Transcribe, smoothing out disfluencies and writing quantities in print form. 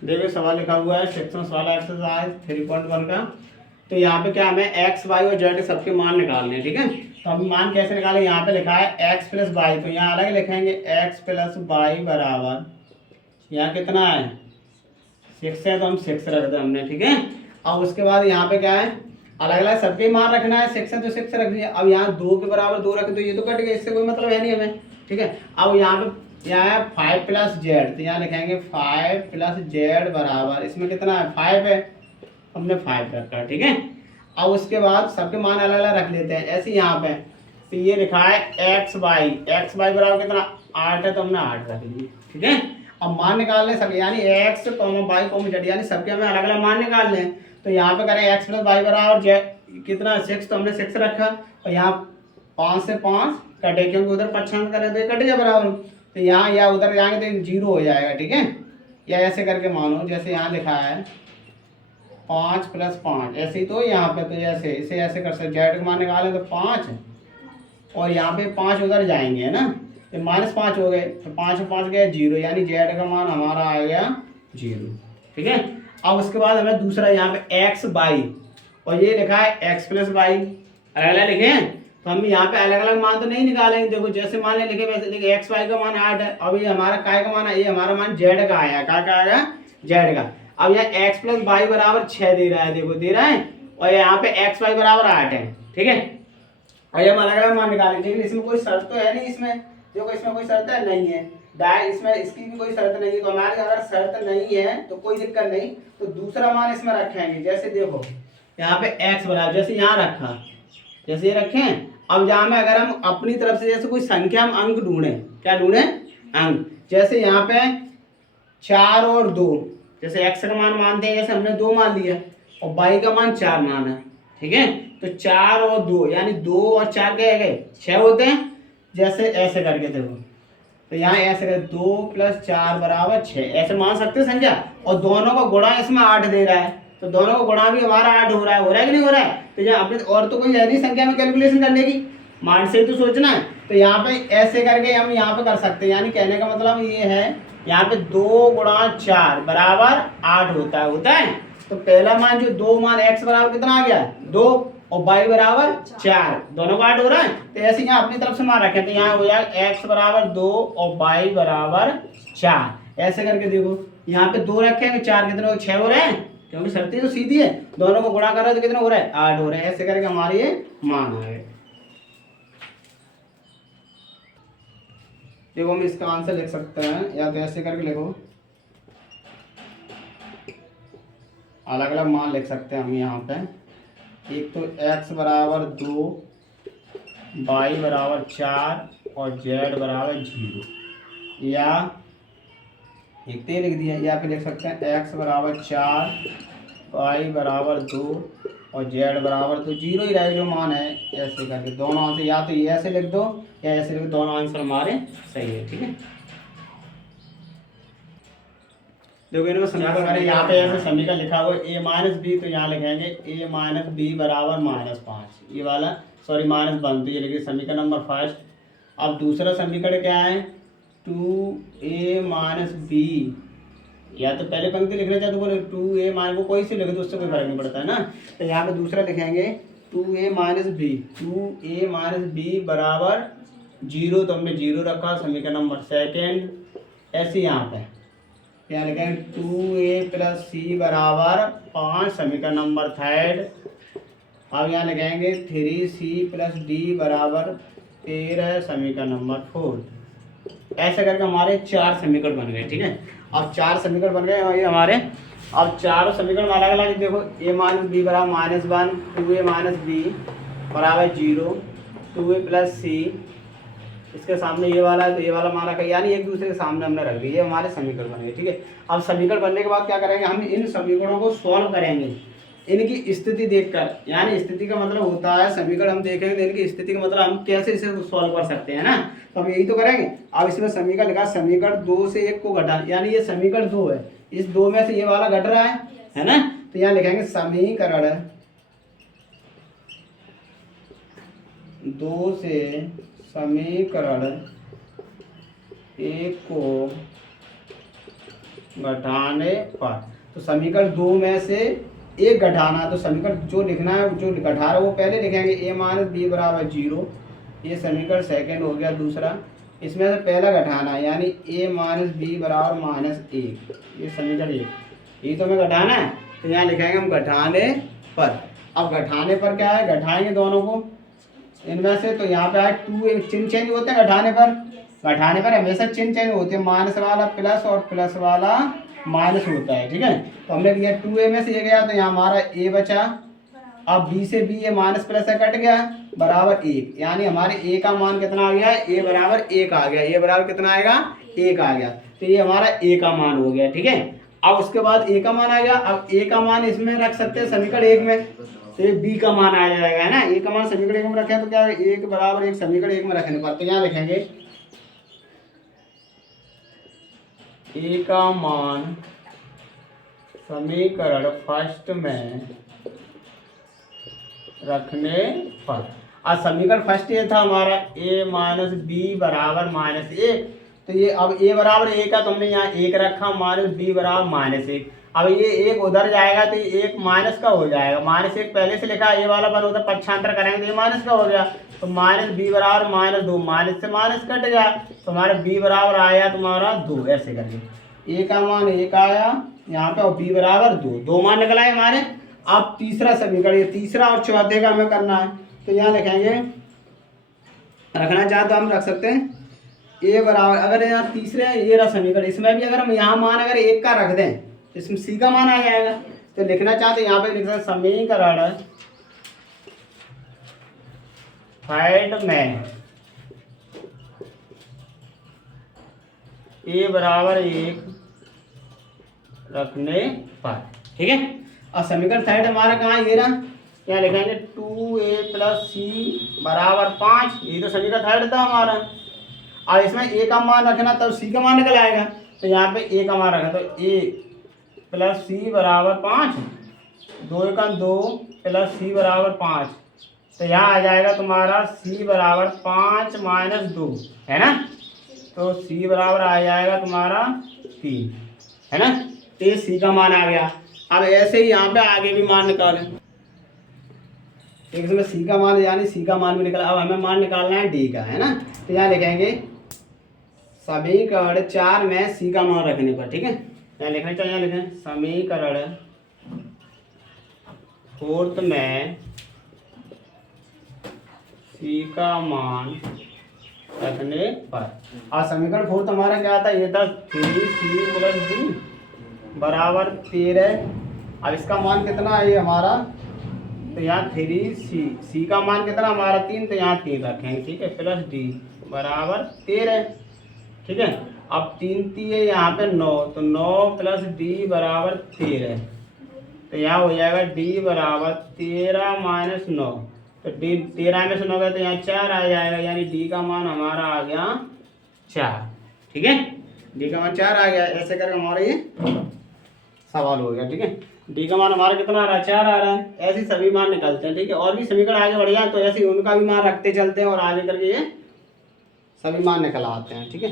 देखिए सवाल लिखा हुआ है सेक्शन वाला एक्सरसाइज 3.1 का। तो यहाँ पे क्या हमें एक्स वाई और जेड सबके मान निकालने हैं, ठीक है। तो हम मान कैसे निकालें, यहाँ पे लिखा है एक्स प्लस वाई, तो यहाँ अलग लिखेंगे एक्स प्लस वाई बराबर, यहाँ कितना है 6 है तो हम 6 रख दें हमने, ठीक है। अब उसके बाद यहाँ पे क्या है, अलग अलग सबके मान रखना है, 6 है तो 6 रख दिया। अब यहाँ 2 के बराबर 2 रख दो, ये तो कट गया, इससे कोई मतलब है नहीं हमें, ठीक है। अब यहाँ पे यहाँ है 5 प्लस जेड, तो यहाँ लिखेंगे 5 प्लस जेड बराबर, इसमें कितना है 5 है, हमने 5 रखा, ठीक है। अब उसके बाद सबके मान अलग अलग रख लेते हैं ऐसे यहाँ पे। तो ये लिखा है एक्स वाई बराबर कितना 8 है, तो हमने 8 रख लिए, ठीक है। अब मान निकालने सब, यानी एक्स वाई जेड, यानी सबके हमें अलग अलग मान निकालने हैं। तो यहाँ पे करें एक्स प्लस वाई बराबर जेड कितना 6, तो हमने 6 रखा। और यहाँ 5 से 5 कटे, क्योंकि उधर 5 करें तो ये कट गया बराबर। तो यहाँ या उधर जाएंगे तो 0 हो जाएगा, ठीक है। या ऐसे करके मानो जैसे यहाँ लिखा है 5 प्लस 5, ऐसे ही तो यहाँ पे तो जैसे इसे ऐसे कर सकते, जेड का मान निकालें तो 5 और यहाँ पे 5 उधर जाएंगे, है ना, तो -5 हो गए, तो 5 में 5 गया 0, यानी जेड का मान हमारा आ गया 0, ठीक है। अब उसके बाद हमें दूसरा यहाँ पे एक्स वाई, और ये लिखा है एक्स प्लस वाई, अलग अलग लिखे हैं। तो हम यहाँ पे अलग अलग मान तो नहीं निकालेंगे, देखो जैसे मान लिखे वैसे लिखे, एक्स वाई का मान 8 है। अब ये हमारा काय का मान है, ये हमारा मान जेड का आया, काय का आएगा जेड का। अब यहाँ एक्स प्लस वाई बराबर 6 दे रहा है, देखो दे रहा है, और यहाँ पे एक्स वाई बराबर 8 है, ठीक है। और ये हम अलग अलग मान निकालेंगे, लेकिन इसमें कोई शर्त तो है नहीं, इसमें देखो इसमें कोई शर्त है नहीं है, इसमें इसकी भी कोई शर्त नहीं है। तो हमारे अगर शर्त नहीं है तो कोई दिक्कत नहीं, तो दूसरा मान इसमें रखेंगे। जैसे देखो यहाँ पे x बराबर, जैसे यहाँ रखा, जैसे ये रखें। अब यहाँ में अगर हम अपनी तरफ से जैसे कोई संख्या हम अंक ढूंढे, क्या ढूंढे अंक, जैसे यहाँ पे 4 और 2, जैसे x का मान मानते हैं, जैसे हमने 2 मान लिया और y का मान 4 माना, ठीक है। तो 4 और 2 यानी 2 और 4 क्या है 6 होते हैं, जैसे ऐसे करके देखो। तो यहाँ ऐसे कर 2 + 4 बराबर 6, ऐसे मान सकते हैं संख्या। और दोनों का गुणा इसमें 8 दे रहा है, तो दोनों का गुणा भी हमारा 8 हो रहा है कि नहीं हो रहा है। तो यहाँ अपने और तो कोई है नहीं संख्या में कैलकुलेशन करने की, मान से ही तो सोचना है। तो यहाँ पे ऐसे करके हम यहाँ पे कर सकते हैं, यानी कहने का मतलब ये है यहाँ पे 2 × 4 बराबर 8 होता है। तो पहला मान जो 2 मान x बराबर कितना आ गया 2 और y बराबर 4, दोनों का 8 हो रहा है। तो ऐसे यहाँ अपनी तरफ से मान रखें, तो यहाँ हो जाएगा x बराबर 2 और y बराबर 4। ऐसे करके देखो यहाँ पे 2 रखेंगे, 4 कितने 6 हो रहे हैं, क्योंकि शर्तें तो सीधी है, दोनों को गुणा कर रहे हो तो कितने हो रहा है 8 हो रहे हैं। ऐसे करके हमारे ये मान आ गए। देखो हम इसका आंसर लिख सकते हैं, या तो ऐसे करके लिखो, अलग अलग मान लिख सकते हैं हम यहाँ पे। एक तो x बराबर 2, y बराबर 4 और z बराबर 0, या एक तो लिख दिया, या फिर लिख सकते हैं x बराबर 4, y बराबर 2 और z बराबर तो 0 ही रहे जो मान है। ऐसे करके दोनों आंसर, या तो ये ऐसे लिख दो या ऐसे लिख दो, दोनों आंसर हमारे सही है, ठीक है। देखो इनको समीकरण करें, यहाँ पे ऐसे समीकरण लिखा हुआ है a - b, तो यहाँ लिखेंगे a - b बराबर -5, ये वाला सॉरी -1, तो ये लिखिए समीकरण नंबर 1। अब दूसरा समीकरण क्या है 2a - b, या तो पहले पंक्ति लिखना चाहते तो बोले 2a वो कोई से लिखे तो उससे कोई फर्क नहीं पड़ता है ना। तो यहाँ पे दूसरा लिखेंगे 2a - b बराबर 0, तो हमने 0 रखा, समीकरण नंबर 2। ऐसे यहाँ पे क्या लिखेंगे 2a + c बराबर 5, समीकरण नंबर 3। अब यहाँ लिखेंगे 3c + d बराबर 13, समीकरण नंबर 4। ऐसे करके हमारे 4 समीकरण बन गए, ठीक है। अब 4 समीकरण बन गए और ये हमारे, अब चारों समीकरण में अलग अलग देखो, a - b बराबर -1, 2a - b बराबर 0, 2a + c, इसके सामने ये वाला है तो ये वाला मान रखा, यानी एक दूसरे के सामने हमने रख दिया, ये हमारे समीकरण बन गए, ठीक है। अब समीकरण बनने के बाद क्या करेंगे, हम इन समीकरणों को सॉल्व करेंगे इनकी स्थिति देखकर, यानी स्थिति का मतलब होता है समीकरण हम देखेंगे तो इनकी स्थिति का मतलब हम कैसे इसे सॉल्व कर सकते हैं ना, तो हम यही तो करेंगे। अब इसमें समीकरण लिखा, समीकरण 2 से 1 को घटा, यानी ये समीकरण 2 है, इस 2 में से ये वाला घट रहा है ना। तो यहाँ लिखेंगे समीकरण 2 से समीकरण 1 को घटाने पर। तो समीकरण 2 में से एक घटाना है, तो समीकरण जो लिखना है, जो घटा रहा है वो पहले लिखेंगे a माइनस बी बराबर 0। ये समीकरण सेकंड हो गया। दूसरा इसमें से पहला घटाना है, यानी a माइनस बी बराबर -1, ये समीकरण 1, ये तो हमें घटाना है। तो यहाँ लिखेंगे हम घटाने पर। अब घटाने पर क्या है, घटाएंगे दोनों को इनमें से, तो यहाँ पे आए 2a, चिन्ह चेंज होते हैं घटाने पर। घटाने पर हमेशा चिन्ह चेंज होते हैं, माइनस वाला प्लस और प्लस वाला माइनस होता है, ठीक है। तो हमने लिया 2a में से ये गया, तो यहाँ हमारा a बचा। अब b से b ये माइनस प्लस है, कट गया, बराबर 1, यानी हमारे a का मान कितना आ गया, a बराबर 1 आ गया। a बराबर कितना आएगा, 1 आ गया। तो ये हमारा a का मान हो गया, ठीक है। अब उसके बाद a का मान आ गया। अब a का मान इसमें रख सकते हैं समीकरण 1 में, तो ये b का मान आ जाएगा, है ना। a का मान समीकरण 1 में रखें तो क्या है, 1 बराबर 1 समीकरण 1 में रखने पर, तो यहाँ लिखेंगे a का मान समीकरण फर्स्ट में रखने पर। आज समीकरण फर्स्ट ये था हमारा a माइनस बी बराबर -1। तो ये अब a बराबर 1 का, तो हमने यहाँ 1 रखा, माइनस बी बराबर -1। अब ये 1 उधर जाएगा तो ये 1 माइनस का हो जाएगा, -1 पहले से लिखा, a वाला बन उधर पक्षांतर करेंगे तो ये माइनस का हो गया। तो माइनस बी बराबर -2, माइनस से माइनस कट गया, तो हमारा b बराबर आया तुम्हारा 2। ऐसे करके a का मान 1 आया यहाँ पे, और b बराबर 2 मान निकल आए हमारे। अब तीसरा समीकरण, ये तीसरा और चौथे का हमें करना है, तो यहाँ लिखेंगे, रखना चाहे तो हम रख सकते हैं a बराबर, अगर यहाँ तीसरे ये रहा समीकरण, इसमें भी अगर हम यहाँ मान अगर 1 का रख दें तो इसमें c का मान आ जाएगा। तो लिखना चाहते यहाँ पे लिख सकते समीकरण थर्ड में a बराबर 1 रखने पर, ठीक है। और समीकरण थर्ड हमारा कहाँ, ये रहा, क्या लिखेंगे 2a प्लस c बराबर 5, ये तो समीकरण थर्ड था हमारा। और इसमें a का मान रखना तब c का मान निकल आएगा, तो यहाँ पे a का मान रखा, तो a प्लस c बराबर 5, 2 का 2 प्लस c बराबर 5, तो यहाँ आ जाएगा तुम्हारा c बराबर 5 माइनस 2, है ना। तो c बराबर आ जाएगा तुम्हारा 3, है ना। तो ये c का मान आ गया। अब ऐसे ही यहाँ पे आगे भी मान निकालें, इसमें c का मान, यानी c का मान भी निकला। अब हमें मान निकालना है d का, है ना। तो यहाँ लिखेंगे समीकरण 4 में c का मान रखने पर, ठीक है। यहाँ लिखना चाहिए, यहाँ लिखें समीकरण फोर्थ में c का मान रखने पर। और समीकरण फोर्थ हमारा क्या था, ये था 3c प्लस d बराबर 13। अब इसका मान कितना है ये हमारा, तो यहाँ 3c का मान कितना हमारा 3, तो यहाँ 3 रखेंगे, ठीक है, प्लस d बराबर 13, ठीक है। अब 3 3 है यहाँ पे 9, तो 9 प्लस d बराबर 13, तो यहाँ हो जाएगा d बराबर 13 माइनस 9, तो d 13 में से 9 गया तो यहाँ 4 आ जाएगा, यानी d का मान हमारा आ गया 4, ठीक है। d का मान 4 आ गया। ऐसे करके हमारा ये सवाल हो गया, ठीक है। d का मान हमारा कितना आ रहा है, 4 आ रहा है। ऐसे सभी मान निकलते हैं, ठीक है। और भी समीकरण आगे बढ़ जाए तो ऐसे उनका भी मान रखते चलते हैं, और आगे करके ये सभी मान निकल आते हैं, ठीक है।